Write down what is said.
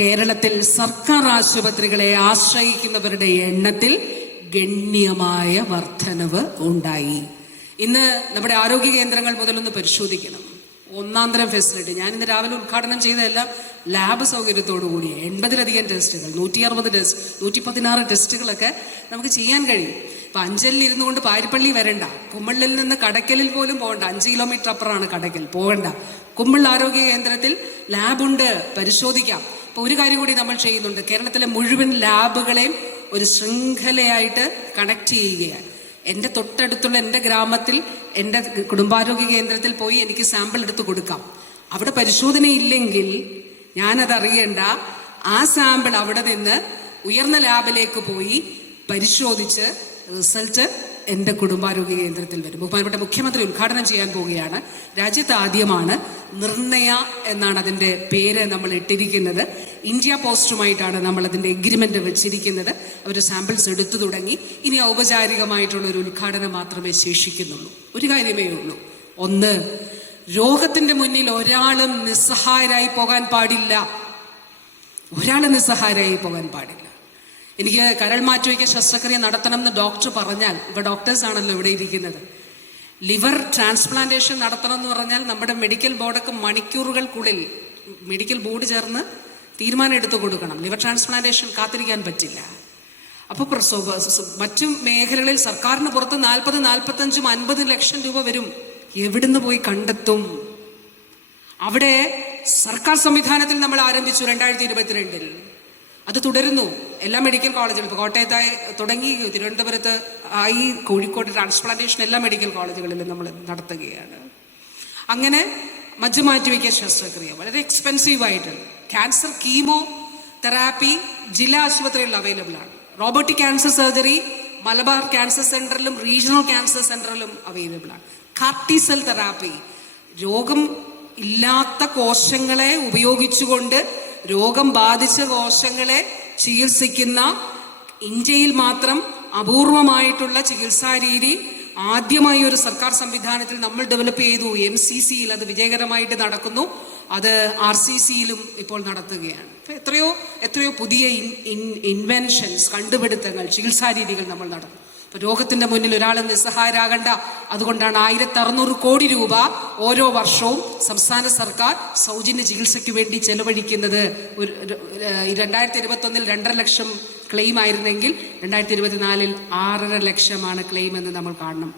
കേരളത്തിൽ സർക്കാർ ആശുപത്രികളെ ആശ്രയിക്കുന്നവരുടെ എണ്ണത്തിൽ ഗണ്യമായ വർധനവ് ഉണ്ടായി. ഇന്ന് നമ്മുടെ ആരോഗ്യ കേന്ദ്രങ്ങൾ മുതലൊന്ന് പരിശോധിക്കണം. ഒന്നാന്തരം ഫെസിലിറ്റി. ഞാൻ ഇന്ന് രാവിലെ ഉദ്ഘാടനം ചെയ്തതെല്ലാം ലാബ് സൗകര്യത്തോടു കൂടി എൺപതിലധികം ടെസ്റ്റുകൾ നൂറ്റി അറുപത് ടെസ്റ്റ് നൂറ്റി പതിനാറ് ടെസ്റ്റുകളൊക്കെ നമുക്ക് ചെയ്യാൻ കഴിയും. ഇപ്പൊ അഞ്ചലിൽ ഇരുന്നു കൊണ്ട് പാരിപ്പള്ളി വരണ്ട. കുമ്മളിൽ നിന്ന് കടക്കലിൽ പോലും പോകണ്ട. അഞ്ച് കിലോമീറ്റർ അപ്പുറമാണ് കടക്കൽ പോകണ്ട. കുമ്മിൾ ആരോഗ്യ കേന്ദ്രത്തിൽ ലാബുണ്ട്. പരിശോധിക്കാം. അപ്പൊ ഒരു കാര്യം കൂടി നമ്മൾ ചെയ്യുന്നുണ്ട്. കേരളത്തിലെ മുഴുവൻ ലാബുകളെയും ഒരു ശൃംഖലയായിട്ട് കണക്ട് ചെയ്യുകയാണ്. എന്റെ തൊട്ടടുത്തുള്ള എന്റെ ഗ്രാമത്തിൽ എന്റെ കുടുംബാരോഗ്യ കേന്ദ്രത്തിൽ പോയി എനിക്ക് സാമ്പിൾ എടുത്ത് കൊടുക്കാം. അവിടെ പരിശോധന ഇല്ലെങ്കിൽ ഞാനത് അറിയണ്ട. ആ സാമ്പിൾ അവിടെ നിന്ന് ഉയർന്ന ലാബിലേക്ക് പോയി പരിശോധിച്ച് റിസൾട്ട് എന്റെ കുടുംബാരോഗ്യ കേന്ദ്രത്തിൽ വരും ബഹുമാനപ്പെട്ട മുഖ്യമന്ത്രി ഉദ്ഘാടനം ചെയ്യാൻ പോവുകയാണ്. രാജ്യത്ത് ആദ്യമാണ് നിർണയ എന്നാണ് അതിന്റെ പേര് നമ്മൾ ഇട്ടിരിക്കുന്നത്. ഇന്ത്യ പോസ്റ്റുമായിട്ടാണ് നമ്മൾ അതിന്റെ എഗ്രിമെന്റ് വെച്ചിരിക്കുന്നത്. അവർ സാമ്പിൾസ് എടുത്തു തുടങ്ങി. ഇനി ഔപചാരികമായിട്ടുള്ള ഒരു ഉദ്ഘാടനം മാത്രമേ ശേഷിക്കുന്നുള്ളൂ. ഒരു കാര്യമേ ഉള്ളൂ. ഒന്ന് രോഗത്തിന്റെ മുന്നിൽ ഒരാളും നിസ്സഹായരായി പോകാൻ പാടില്ല. ഒരാളും നിസ്സഹായരായി പോകാൻ പാടില്ല. എനിക്ക് കരൾ മാറ്റുവയ്ക്ക് ശസ്ത്രക്രിയ നടത്തണം എന്ന് ഡോക്ടർ പറഞ്ഞാൽ ഇപ്പൊ ഡോക്ടേഴ്സ് ആണല്ലോ ഇവിടെ ഇരിക്കുന്നത്. ലിവർ ട്രാൻസ്പ്ലാന്റേഷൻ നടത്തണം എന്ന് പറഞ്ഞാൽ നമ്മുടെ മെഡിക്കൽ ബോർഡൊക്കെ മണിക്കൂറുകൾക്കുള്ളിൽ മെഡിക്കൽ ബോർഡ് ചേർന്ന് തീരുമാനം എടുത്തു കൊടുക്കണം. ലിവർ ട്രാൻസ്പ്ലാന്റേഷൻ കാത്തിരിക്കാൻ പറ്റില്ല. അപ്പോൾ മറ്റു മേഖലകളിൽ സർക്കാരിന് പുറത്ത് നാൽപ്പത് നാൽപ്പത്തഞ്ചും അൻപത് ലക്ഷം രൂപ വരും. എവിടുന്ന് പോയി കണ്ടെത്തും? അവിടെ സർക്കാർ സംവിധാനത്തിൽ നമ്മൾ ആരംഭിച്ചു രണ്ടായിരത്തി ഇരുപത്തിരണ്ടിൽ. അത് തുടരുന്നു. എല്ലാ മെഡിക്കൽ കോളേജുകളും ഇപ്പോൾ കോട്ടയത്തായി തുടങ്ങി തിരുവനന്തപുരത്ത് ആയി കോഴിക്കോട് ട്രാൻസ്പ്ലാന്റേഷൻ എല്ലാ മെഡിക്കൽ കോളേജുകളിലും നമ്മൾ നടത്തുകയാണ്. അങ്ങനെ മജ്ജ മാറ്റിവെക്കുക ശസ്ത്രക്രിയ. വളരെ എക്സ്പെൻസീവ് ആയിട്ട്. ക്യാൻസർ കീമോ തെറാപ്പി ജില്ലാ ആശുപത്രികളിൽ അവൈലബിൾ ആണ്. Robotic cancer surgery Malabar cancer സെന്ററിലും regional cancer സെന്ററിലും അവൈലബിൾ ആണ്. CAR T cell therapy. രോഗം ഇല്ലാത്ത കോശങ്ങളെ ഉപയോഗിച്ചുകൊണ്ട് രോഗം ബാധിച്ച കോശങ്ങളെ ചികിത്സിക്കുന്ന ഇന്ത്യയിൽ മാത്രം അപൂർവമായിട്ടുള്ള ചികിത്സാ രീതി ആദ്യമായി ഒരു സർക്കാർ സംവിധാനത്തിൽ നമ്മൾ ഡെവലപ്പ് ചെയ്തു. എം സി സിയിൽ അത് വിജയകരമായിട്ട് നടക്കുന്നു. അത് ആർ സി സിയിലും ഇപ്പോൾ നടത്തുകയാണ്. എത്രയോ എത്രയോ പുതിയ ഇൻവെൻഷൻസ് കണ്ടുപിടുത്തങ്ങൾ ചികിത്സാ രീതികൾ നമ്മൾ നടത്തും രോഗത്തിന്റെ മുന്നിൽ ഒരാൾ നിസ്സഹായരാകണ്ട. അതുകൊണ്ടാണ് ആയിരത്തി അറുന്നൂറ് കോടി രൂപ ഓരോ വർഷവും സംസ്ഥാന സർക്കാർ സൗജന്യ ചികിത്സയ്ക്ക് വേണ്ടി ചെലവഴിക്കുന്നത്. ഒരു രണ്ടായിരത്തി ഇരുപത്തി ഒന്നിൽ രണ്ടര ലക്ഷം ക്ലെയിം ആയിരുന്നെങ്കിൽ രണ്ടായിരത്തി ഇരുപത്തിനാലിൽ ആറര ലക്ഷമാണ് ക്ലെയിം എന്ന് നമ്മൾ കാണണം.